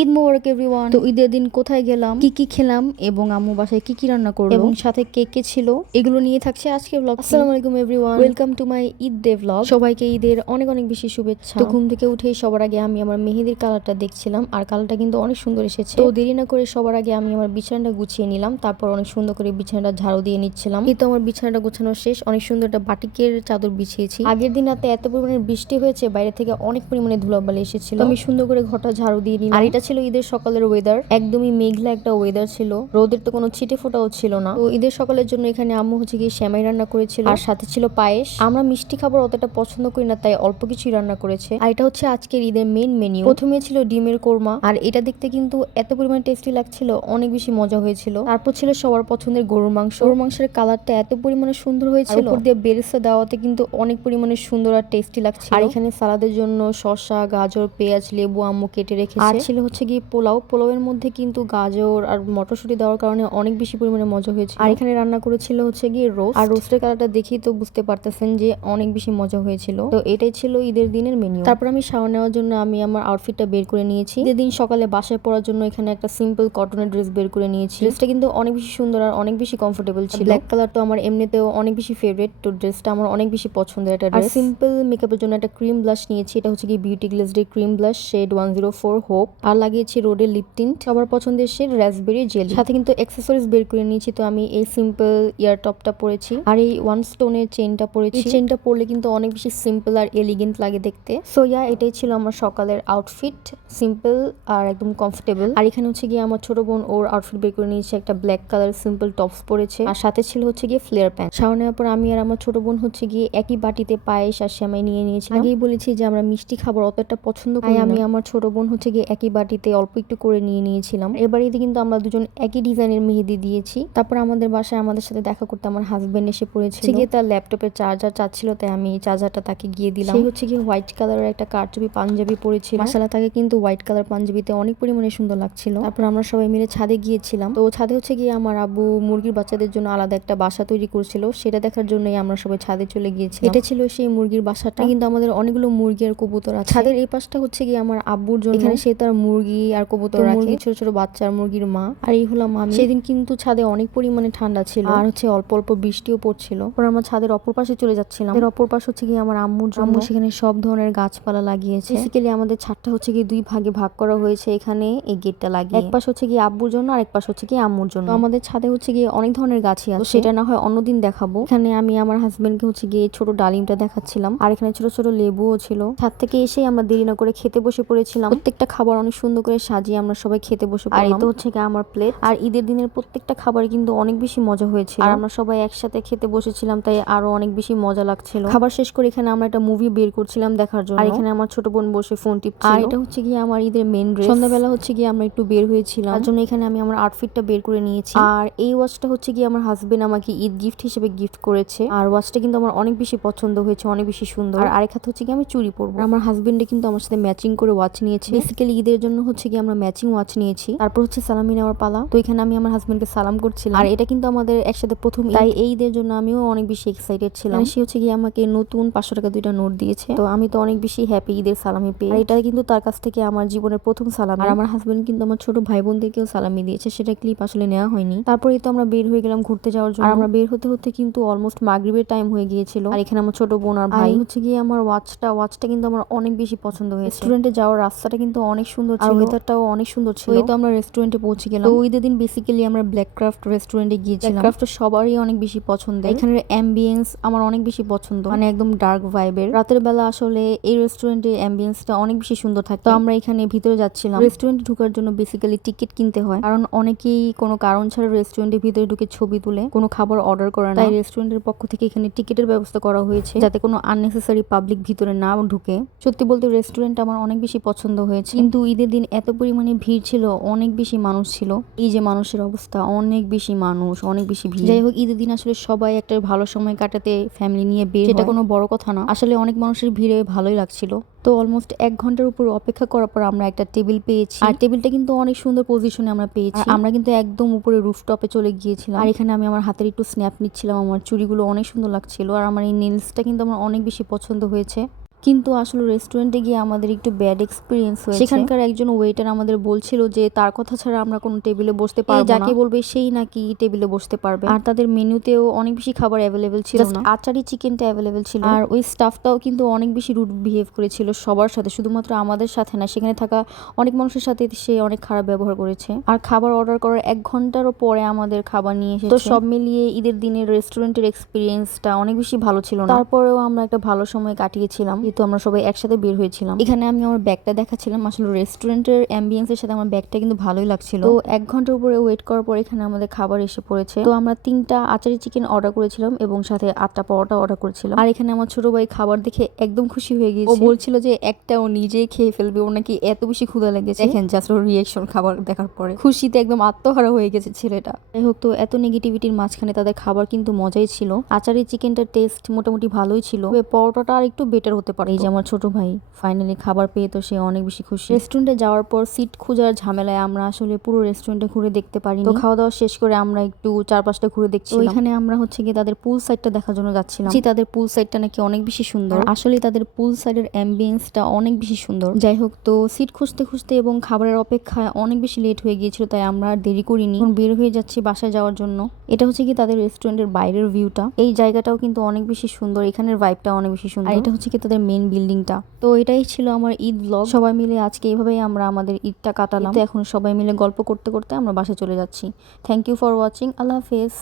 ঈদ মোবারক everyone. তো ঈদের দিন কোথায় গেলাম, কি কি খেলাম এবং আম্মু বাসায় কি কি রান্না করলো এবং সাথে কে কে ছিল, এগুলো নিয়ে থাকছে আজকে ব্লগ। আসসালামু আলাইকুম everyone, welcome to my Eid day blog. সবাইকে ঈদের অনেক অনেক বেশি শুভেচ্ছা। তো ঘুম থেকে উঠে সবার আগে আমি আমার মেহেদির কালারটা দেখছিলাম, আর কালারটা কিন্তু অনেক সুন্দর এসেছে। তো দেরি না করে সবার আগে আমি আমার বিছানাটা গুছিয়ে নিলাম, তারপর অনেক সুন্দর করে বিছানাটা ঝাড়ু দিয়ে নিচ্ছিলাম। এই তো আমার বিছানাটা গোছানো শেষ, অনেক সুন্দর একটা বাটিকের চাদর বিছিয়েছি। আগের দিন রাতে এত পরিমাণে বৃষ্টি হয়েছে, বাইরে থেকে অনেক পরিমাণে ধুলাবালি এসেছিল। আমি সুন্দর করে ঘরটা ঝাড়ু দিয়ে নিলাম। আর এটা ছিল ঈদের সকালের ওয়েদার, একদমই মেঘলা একটা ওয়েদার ছিল, রোদের তো কোনো ছিটে ফোটাও ছিল না। তো ঈদের সকালের জন্য এখানে আম্মু হচ্ছে গিয়ে সেমাই রান্না করেছিল, আর সাথে ছিল পায়েস। আমরা মিষ্টি খাবার অতটা পছন্দ করি না, তাই অল্প কিছুই রান্না করেছে। আর এটা হচ্ছে আজকের ঈদের মেইন মেনু। প্রথমে ছিল ডিমের কোরমা, আর এটা দেখতে কিন্তু এত পরিমাণে টেস্টি লাগছিল, অনেক বেশি মজা হয়েছিল। তারপর ছিল সবার পছন্দের গরুর মাংস। গরুর মাংসের কালারটা এত পরিমাণে সুন্দর হয়েছিল, উপর দিয়ে বেরেস্তা দেওয়াতে কিন্তু অনেক পরিমাণে সুন্দর আর টেস্টি লাগছিল। আর এখানে সালাদের জন্য শসা, গাজর, পেঁয়াজ, লেবু আম্মু কেটে রেখেছে। আর ছিল হচ্ছে গিয়ে পোলাওয়ের মধ্যে কিন্তু গাজর আর মটরশুঁটি দেওয়ার কারণে অনেক বেশি পরিমাণে মজা হয়েছে। আর এখানে রান্না করেছিল হচ্ছে গিয়ে রোস্ট, আর রোস্টের কালারটা দেখেই তো বুঝতে পারতেছেন যে অনেক বেশি মজা হয়েছিল। তো এটাই ছিল ঈদের দিনের মেনু। তারপর আমি শাওয়ার নেওয়ার জন্য আমি আমার আউটফিটটা বের করে নিয়েছি। ঈদের দিন সকালে বাসায় পড়ার জন্য এখানে একটা সিম্পল কটনের ড্রেস বের করে নিয়েছি। ড্রেসটা কিন্তু অনেক বেশি সুন্দর আর অনেক বেশি কমফোর্টেবল ছিল। ব্ল্যাক কালার তো আমার এমনিতেও অনেক বেশি ফেভারিট, তো ড্রেসটা আমার অনেক বেশি পছন্দের একটা ড্রেস। সিম্পল মেকআপের জন্য একটা ক্রিম ব্লাশ নিয়েছি, এটা হচ্ছে কি বিউটি গ্লেজডের ক্রিম ব্লাশ শেড 104 হোপ। আর লাগিয়েছি রোডের লিপ টিন্ট, সবার পছন্দের শেড রাসবেরি জেল। সাথে কিন্তু অ্যাক্সেসরিজ বের করে নিয়েছি, তো আমি এই সিম্পল ইয়ার টপটা পরেছি, আর এই ওয়ান স্টোনের চেইনটা পরেছি। চেইনটা পরলে কিন্তু অনেক বেশি সিম্পল আর এলিগেন্ট লাগে দেখতে। সো এটাই ছিল আমার সকালের আউটফিট, সিম্পল আর একদম কমফোর্টেবল। আর এখানে হচ্ছে গিয়ে আমার ছোট বোন ওর আউটফিট বের করে নিয়েছে, একটা ব্ল্যাক কালার সিম্পল টপস পরেছে, আর সাথে ছিল হচ্ছে গিয়ে ফ্লেয়ার প্যান্ট। শাওয়ার নেওয়ার পর আমি আর আমার ছোট বোন হচ্ছে গিয়ে একই বাটিতে পায়েস আর সেমাই নিয়ে নিয়েছিলাম। আগেই বলেছি যে আমরা মিষ্টি খাবার অতটা পছন্দ করি না, আমি আমার ছোট বোন হচ্ছে গিয়ে একই বাটিতে অল্প একটু করে নিয়ে নিয়েছিলাম। এবার ঈদে কিন্তু আমরা দুজন একই ডিজাইনের মেহেদি দিয়েছি। তারপর আমাদের বাসায় আমাদের সাথে দেখা করতে আমার হাজবেন্ড এসে পড়েছিল, গিয়ে তার ল্যাপটপের চার্জার চাচ্ছিল, তাই আমি চার্জারটা তাকে গিয়ে দিলাম। সেই হচ্ছে গিয়ে হোয়াইট কালারের একটা কারচুপি পাঞ্জাবি পরেছিল, মাশাআল্লাহ তাকে কিন্তু হোয়াইট কালার পাঞ্জাবিতে অনেক পরিমাণে সুন্দর লাগছিল। তারপর আমরা সবাই মিলে ছাদে গিয়েছিলাম। তো ছাদে হচ্ছে গিয়ে আমার আব্বু মুরগির বাচ্চাদের জন্য আলাদা একটা বাসা তৈরি করছিল, সেটা দেখার জন্যই আমরা সবাই ছাদে চলে গিয়েছিলাম। এটা ছিল সেই মুরগির বাসাটা, কিন্তু আমাদের অনেকগুলো মুরগি আর কবুতর আছে। ছাদের এই পাশটা হচ্ছে গিয়ে আমার আব্বুর জন্য, এখানে সে তার মুরগি আর কবুতর রাখে, ছোট ছোট বাচ্চা আর মুরগির মা। আর এই হলাম আমি। সেদিন কিন্তু ছাদে অনেক পরিমাণে ঠান্ডা ছিল, আর হচ্ছে অল্প অল্প বৃষ্টিও পড়ছিল। পর আমরা ছাদের অপর পাশে চলে যাচ্ছিলাম। এর অপর পাশ হচ্ছে গিয়ে আমার আম্মুর জন্য, আম্মু সেখানে সব ধরনের গাছপালা লাগিয়েছে। বেসিক্যালি আমাদের ছাদটা হচ্ছে গিয়ে দুই ভাগে ভাগ করা হয়েছে, এখানে এই গেটটা লাগিয়ে। এক পাশ হচ্ছে গিয়ে আব্বুর জন্য, আর এক পাশ হচ্ছে গিয়ে আম্মুর জন্য। আমাদের ছাদে হচ্ছে গিয়ে অনেক ধরনের গাছই আছে, সেটা না হয় অন্যদিন দেখাবো। এখানে আমি আমার হাজবেন্ডকে হচ্ছে গিয়ে ছোট ডালিমটা দেখাচ্ছিলাম, আর এখানে ছোট ছোট লেবুও ছিল। ছাদ থেকে এসেই আমরা দেরি না করে খেতে বসে পড়েছিলাম। প্রত্যেকটা খাবার অনেক সুন্দর করে সাজিয়ে আমরা সবাই খেতে বসে পড়লাম। আর এটা হচ্ছে গিয়ে আমার প্লেট। আর ঈদের দিনের প্রত্যেকটা খাবার কিন্তু অনেক বেশি মজা হয়েছিল, আর আমরা সবাই একসাথে খেতে বসেছিলাম, তাই আরো অনেক বেশি মজা লাগছিল। খাবার শেষ করে এখানে আমরা একটা মুভি বের করছিলাম দেখার জন্য, আর এখানে আমার ছোট বোন বসে ফোন টিপছিল। আর এটা হচ্ছে গিয়ে আমার ঈদের মেইন ড্রেস। সন্ধ্যাবেলা হচ্ছে গিয়ে আমরা একটু বের হয়েছিলাম, তার জন্য এখানে আমি আমার আউটফিটটা বের করে নিয়েছি। আর এই ওয়াচটা হচ্ছে গিয়ে আমার হাজবেন্ড আমাকে ঈদ গিফট হিসেবে গিফট করেছে, আর ওয়াচটা কিন্তু আমার অনেক বেশি পছন্দ হয়েছে, অনেক বেশি সুন্দর। আর আরেক হাতে হচ্ছে গিয়ে আমি চুড়ি পরবো। আমার হাজবেন্ডে কিন্তু আমার সাথে ম্যাচিং করে ওয়াচ নিয়েছে। বেসিক্যালি ঈদের জন্য হচ্ছে গিয়ে আমরা ম্যাচিং ওয়াচ নিয়েছি। তারপর হচ্ছে সালামি নেওয়ার পালা, তো এখানে আমি আমার হাজবেন্ডকে সালাম করছিলাম, আর এটা কিন্তু আমাদের একসাথে প্রথম, তাই এই ঈদের জন্য আমিও অনেক বেশি এক্সাইটেড ছিলাম। সে হচ্ছে গিয়ে আমাকে নতুন 500 টাকা 2টা নোট দিয়েছে, তো আমি তো অনেক বেশি হ্যাপি ঈদের সালামি পেয়ে। আর এটা কিন্তু তার কাছ থেকে আমার জীবনের প্রথম সালামি। আর আমার হাজবেন্ড কিন্তু আমার ছোট ভাই বোনদেরকেও সালামি দিয়েছে, সেটা ক্লিপ আসলে নেওয়া হয়নি। তারপরেই তো আমরা বের হয়ে গেলাম ঘুরতে যাওয়ার জন্য। আর আমরা বের হতে হতে কিন্তু অলমোস্ট মাগরিবের টাইম হয়ে গিয়েছিল। আর এখানে আমার ছোট বোন আর ভাই হচ্ছে গিয়ে আমার ওয়াচটা কিন্তু আমার অনেক বেশি পছন্দ হয়েছে। রেস্টুরেন্টে যাওয়ার রাস্তাটা কিন্তু অনেক সুন্দর ছিল, আর ওয়েদারটাও অনেক সুন্দর ছিল। এই তো আমরা রেস্টুরেন্টে পৌঁছে গেলাম। তো ঈদের দিন বেসিক্যালি আমরা ব্ল্যাক ক্রাফট রেস্টুরেন্টে গিয়েছিলাম। ব্ল্যাক ক্রাফট সবারই অনেক বেশি পছন্দ, এখানের অ্যাম্বিয়েন্স আমার অনেক বেশি পছন্দ, মানে একদম ডার্ক ভাইবের। রাতের বেলা আসলে এই রেস্টুরেন্টের অ্যাম্বিয়েন্সটা অনেক বেশি সুন্দর থাকে। তো আমরা এখানে ভিতরে যাচ্ছিলাম। রেস্টুরেন্টে ঢোকার জন্য বেসিক্যালি টিকিট কিনতে হয়, কারণ অনেকেই কোনো কারণ ছাড়া রেস্টুরেন্টের ভিতরে ঢুকে ছবি তুলে কোনো খাবার অর্ডার করে না, তাই রেস্টুরেন্টের পক্ষ থেকে এখানে টিকিটের ব্যবস্থা করা হয়েছে, যাতে কোনো আননেসেসারি পাবলিক ভিতরে না ঢুকে। সত্যি বলতে রেস্টুরেন্ট আমার অনেক বেশি পছন্দ হয়েছে, কিন্তু ঈদের দিন এত পরিমাণে ভিড় ছিল, অনেক বেশি মানুষ ছিল। এই যে মানুষের অবস্থা, অনেক বেশি মানুষ, অনেক বেশি ভিড়। যাই হোক, ঈদের দিন আসলে সবাই একটা ভালো সময় কাটাতে ফ্যামিলি নিয়ে বের, সেটা কোনো বড় কথা না। আসলে অনেক মানুষের ভিড়ে ভালোই লাগছিল। তো অলমোস্ট 1 ঘন্টার উপর অপেক্ষা করার পর আমরা একটা টেবিল পেয়েছি, আর টেবিলটা কিন্তু অনেক সুন্দর পজিশনে আমরা পেয়েছি। আমরা কিন্তু একদম উপরে রুফটপে চলে গিয়েছিলাম, আর এখানে আমি আমার হাতের একটু স্ন্যাপ নিচ্ছিলাম। আমার চুড়িগুলো অনেক সুন্দর লাগছিল, আর আমার এই নেলসটা কিন্তু আমার অনেক বেশি পছন্দ হয়েছে। কিন্তু আসলে রেস্টুরেন্টে গিয়ে আমাদের একটু ব্যাড এক্সপিরিয়েন্স হয়েছে। সেখানকার একজন ওয়েটার আমাদের বলছিল যে তার কথা ছাড়া আমরা কোনো টেবিলে বসতে পারবো না, যাকে বলবে সেই নাকি টেবিলে বসতে পারবে। আর তাদের মেনুতেও অনেক বেশি খাবার অ্যাভেলেবেল ছিল না, আচারি চিকেনটা অ্যাভেলেবেল ছিল। আর ওই স্টাফটাও কিন্তু অনেক বেশি রুড বিহেভ করেছিল সবার সাথে, শুধুমাত্র আমাদের সাথে না, সেখানে থাকা অনেক মানুষের সাথে সে অনেক খারাপ ব্যবহার করেছে। আর খাবার অর্ডার করার 1 ঘন্টারও পরে আমাদের খাবার নিয়ে এসেছে। তো সব মিলিয়ে ঈদের দিনের রেস্টুরেন্টের এক্সপিরিয়েন্সটা অনেক বেশি ভালো ছিল না। তারপরেও আমরা একটা ভালো সময় কাটিয়েছিলাম, যেহেতু আমরা সবাই একসাথে বের হয়েছিলাম। এখানে আমি আমার ব্যাগটা দেখাচ্ছিলাম, আসলে রেস্টুরেন্টের অ্যাম্বিয়েন্সের সাথে আমার ব্যাগটা কিন্তু ভালোই লাগছিল। তো 1 ঘন্টার উপরে ওয়েট করার পর এখানে আমাদের খাবার এসে পড়েছে। তো আমরা 3টা আচারি চিকেন অর্ডার করেছিলাম এবং সাথে 8টা পরোটা অর্ডার করেছিলাম। আর এখানে আমার ছোট ভাই খাবার দেখে একদম খুশি হয়ে গিয়েছে। ও বলছিল যে একটা ও নিজেই খেয়ে ফেলবে, ওর নাকি এত বেশি ক্ষুধা লেগেছে। দেখেন জাস্ট ওর রিয়েকশন খাবার দেখার পরে, খুশিতে একদম আত্মহারা হয়ে গেছে ছেলেটা। যাই হোক, তো এত নেগেটিভিটির মাঝখানে তাদের খাবার কিন্তু মজাই ছিল। আচারি চিকেনটার টেস্ট মোটামুটি ভালোই ছিল, পরোটাটা আর একটু বেটার হতে পারে। এই যে আমার ছোট ভাই ফাইনালি খাবার পেয়ে তো সে অনেক বেশি খুশি। রেস্টুরেন্টে যাওয়ার পর সিট খোঁজার ঝামেলায় আমরা আসলে পুরো রেস্টুরেন্টে ঘুরে দেখতে পারিনি। তো খাওয়া দাওয়া শেষ করে আমরা একটু চারপাশটা ঘুরে দেখছি। ওইখানে আমরা হচ্ছে গিয়ে তাদের পুল সাইডটা দেখার জন্য যাচ্ছিলাম। তাদের পুল সাইডটা নাকি অনেক বেশি সুন্দর, আসলে তাদের পুল সাইডের অ্যাম্বিয়েন্সটা অনেক বেশি সুন্দর। যাই হোক, তো সিট খুঁজতে খুঁজতে এবং খাবারের অপেক্ষায় অনেক বেশি লেট হয়ে গিয়েছিল, তাই আমরা আর দেরি করিনি, এখন বের হয়ে যাচ্ছি বাসায় যাওয়ার জন্য। এটা হচ্ছে কি তাদের রেস্টুরেন্টের বাইরের ভিউটা। এই জায়গাটাও কিন্তু অনেক বেশি সুন্দর, এখানের ভাইবটা অনেক বেশি সুন্দর। আর এটা হচ্ছে কি তাদের মেইন বিল্ডিংটা। তো এটাই ছিল আমার ঈদ ব্লগ। সবাই মিলে আজকে এইভাবেই আমরা আমাদের ঈদটা কাটালাম। এখন সবাই মিলে গল্প করতে করতে আমরা বাসায় চলে যাচ্ছি। Thank you for watching. Allah হাফেজ।